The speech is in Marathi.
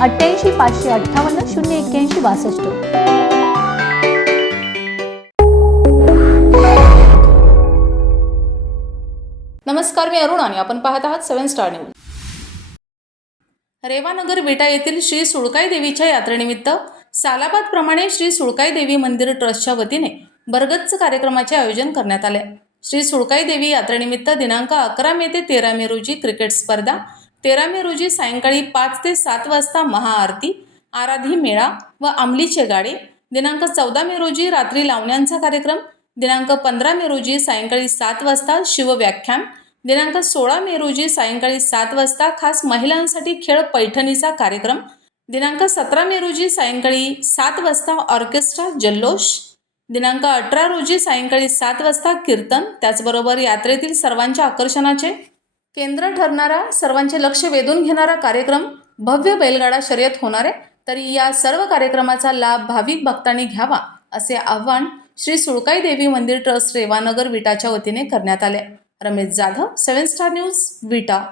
अठ्ठ्याऐंशी पाचशे अठ्ठावन्न शून्य एक्क्याऐंशी बासष्ट. नमस्कार मी अरुण आणि आपण पाहत आहात सेवन स्टार न्यूज. रेवानगर विटा येथील श्री सुळकाई देवीच्या यात्रेनिमित्त सालाबादप्रमाणे श्री सुळकाई देवी मंदिर ट्रस्टच्या वतीने बरगच्च कार्यक्रमाचे आयोजन करण्यात आले. श्री सुळकाई देवी यात्रेनिमित्त दिनांक अकरा मे ते तेरा मे रोजी क्रिकेट स्पर्धा तेरा मे रोजी सायंकाळी पाच ते सात वाजता महाआरती आराधी मेळा व अंमलीचे गाडे दिनांक चौदा मे रोजी रात्री लावण्यांचा कार्यक्रम दिनांक पंधरा मे रोजी सायंकाळी सात वाजता शिवव्याख्यान दिनांक सोळा मे रोजी सायंकाळी सात वाजता खास महिलांसाठी खेळ पैठणीचा कार्यक्रम दिनांक सतरा मे रोजी सायंकाळी सात वाजता ऑर्केस्ट्रा जल्लोष दिनांक अठरा रोजी सायंकाळी सात वाजता कीर्तन त्याचबरोबर यात्रेतील सर्वांच्या आकर्षणाचे केंद्र ठरणारा सर्वांचे लक्ष वेधून घेणारा कार्यक्रम भव्य बैलगाडा शर्यत होणार आहे. तरी या सर्व कार्यक्रमाचा लाभ भाविक भक्तांनी घ्यावा असे आव्हान श्री सुळकाई देवी मंदिर ट्रस्ट रेवानगर विटाच्या वतीने करण्यात आले. Ramesh Jadhav seven star news Vita.